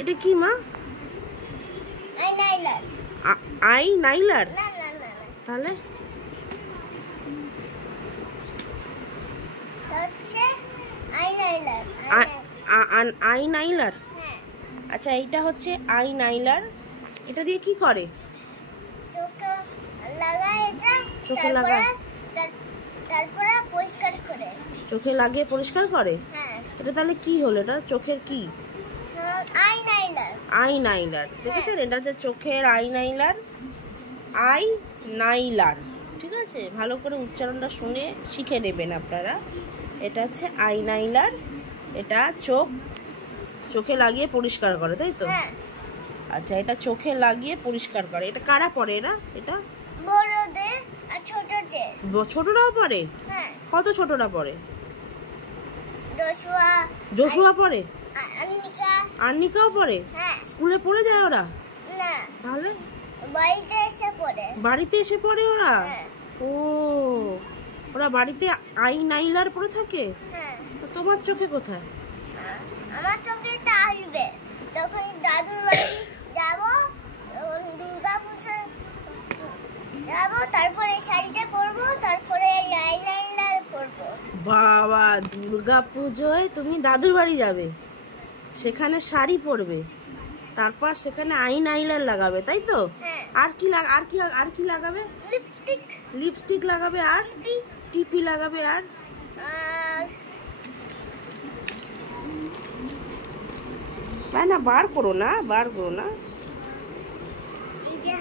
এটা কি মা? আইনাইলার। আইনাইলার? না না না না, তাহলে হচ্ছে আইনাইলার। আইনাইলার। হ্যাঁ, আচ্ছা এইটা হচ্ছে আইনাইলার। এটা দিয়ে কি করে? চোখে লাগায় এটা, চোখে লাগায়? তারপরে পরিষ্কার করে। চোখে লাগিয়ে পরিষ্কার করে? হ্যাঁ। এটা তাহলে কি হলো? এটা চোখের কি? আইনাইলার। আইনাইলার। দেখেছেন, এটা হচ্ছে চোখের আইনাইলার। আইনাইলার, ঠিক আছে? ভালো করে উচ্চারণটা শুনে শিখে নেবেন আপনারা। এটা হচ্ছে আইনাইলার। এটা চোখে লাগিয়ে পরিষ্কার করে, তাই তো? হ্যাঁ। আচ্ছা, এটা চোখে লাগিয়ে পরিষ্কার করে। এটা কারা পরে? এটা বড়দের আর ছোটদের। ছোটরাও পরে? হ্যাঁ। কত ছোটরা পরে? জোশুয়া পরে? আন্নিকাও পরে? হ্যাঁ। স্কুলে পড়ে যায় ওরা? না, তাহলে বাড়িতে এসে পড়ে। বাড়িতে এসে পড়ে ওরা? হ্যাঁ। ও, ওরা বাড়িতে আইনাইলার পরে থাকে? হ্যাঁ। তোমার চোখে কোথায়? আমার চোখে আসবে তখন দাদুর বাড়ি যাবো, দুর্গা পুজো যাবো, তারপরে শাড়িটা পরবো, তারপরে আইনাইলার পরবো। বাবা, দুর্গা পুজোয় তুমি দাদুর বাড়ি যাবে, সেখানে শাড়ি পরবে, তারপর সেখানে আইনাইলার লাগাবে, তাই তো? হ্যাঁ। আর কি লাগাবে? লিপস্টিক লাগাবে, আর টিপি লাগাবে, আর না, বার করো না। এই যে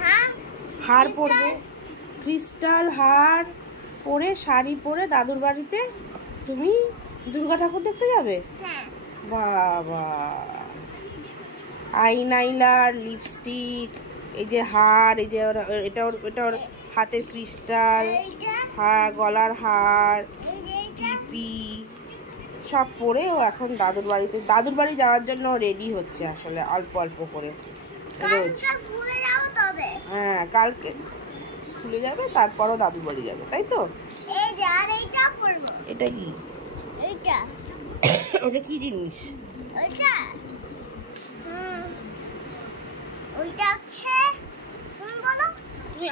হার পরবে, ক্রিস্টাল হার পরে, শাড়ি পরে দাদুর বাড়িতে তুমি দুর্গা ঠাকুর দেখতে যাবে? হ্যাঁ। বাবা, আইনাইলার, লিপস্টিক, এই যে হার, এই যে এটা ওর হাতের ক্রিস্টাল, হ্যাঁ, গলার হার, টিপি সব পরে ও এখন দাদুর বাড়ি যাওয়ার জন্য রেডি হচ্ছে আসলে, অল্প অল্প করে রোজ। হ্যাঁ, কালকে স্কুলে যাবে, তারপরও দাদুর বাড়ি যাবে, তাই তো? এটা কি? ওটা কি জিনিস?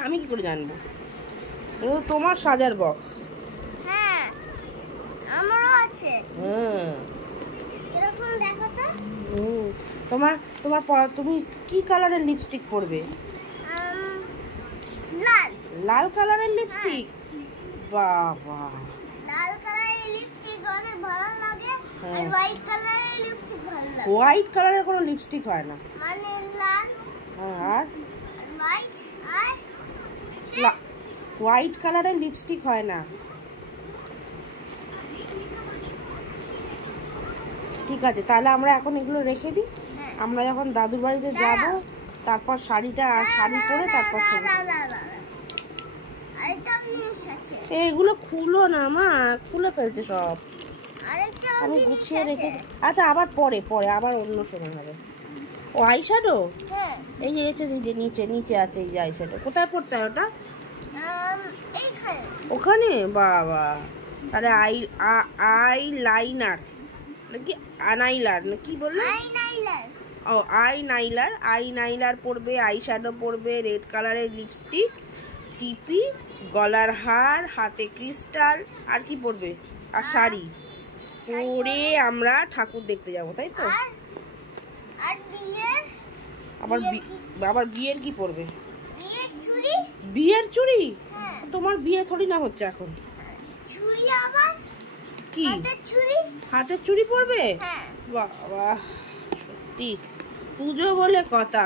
আমি কি করে জানবো? তোমার সাজার বক্স। হ্যাঁ, আমারও আছে। হ্যাঁ, এরকম দেখো তো। তুমি কি কালারের লিপস্টিক পরবে? লাল কালারের লিপস্টিক? বাবা, লাল কালারের লিপস্টিক অনেক ভালো লাগে, আর হোয়াইট কালারের লিপস্টিক ভালো লাগে। হোয়াইট কালারের কোনো লিপস্টিক হয় না, মানে লাল আর হোয়াইট কালারের লিপস্টিক হয় না। ঠিক আছে, তাহলে আমরা এখন এগুলো রেখে দিই। আমরা যখন দাদুর বাড়িতে যাব, তারপর শাড়ি পরে তারপর এগুলো খুলো না মা, খুলে ফেলছে সব। আমি গুছিয়ে রেখে। আচ্ছা, আবার পরে আবার অন্য সময় হবে। ও আইশ্যাডো? এই যে নিচে আছে, এই যে আইশ্যাডো। কোথায় পড়তে হয় ওটা? ওখানে? বাবা, তাহলে আইলাইনার নাকি আনাইলার না কি বললে? ও, আইনাইলার পরবে, আইশ্যাডো পরবে, রেড কালারের লিপস্টিক, টিপি, গলার হার, হাতে ক্রিস্টাল, আর কি পরবে? আর শাড়ি পরে আমরা ঠাকুর দেখতে যাব, তাই তো? আবার বিয়ের কি পরবে? বিয়ের চুড়ি? তোমার বিয়ে থোড়ি না হচ্ছে এখন। কি হাতের চুড়ি পরবে? বাবা, সত্যি পুজো বলে কথা।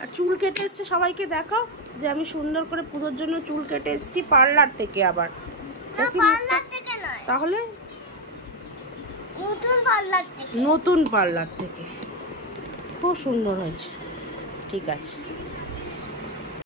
আর চুল কেটে এসছে, সবাইকে দেখাও যে আমি সুন্দর করে পুজোর জন্য চুল কেটে এসছি পার্লার থেকে। আবার তাহলে নতুন পার্লার থেকে খুব সুন্দর হয়েছে। ঠিক আছে।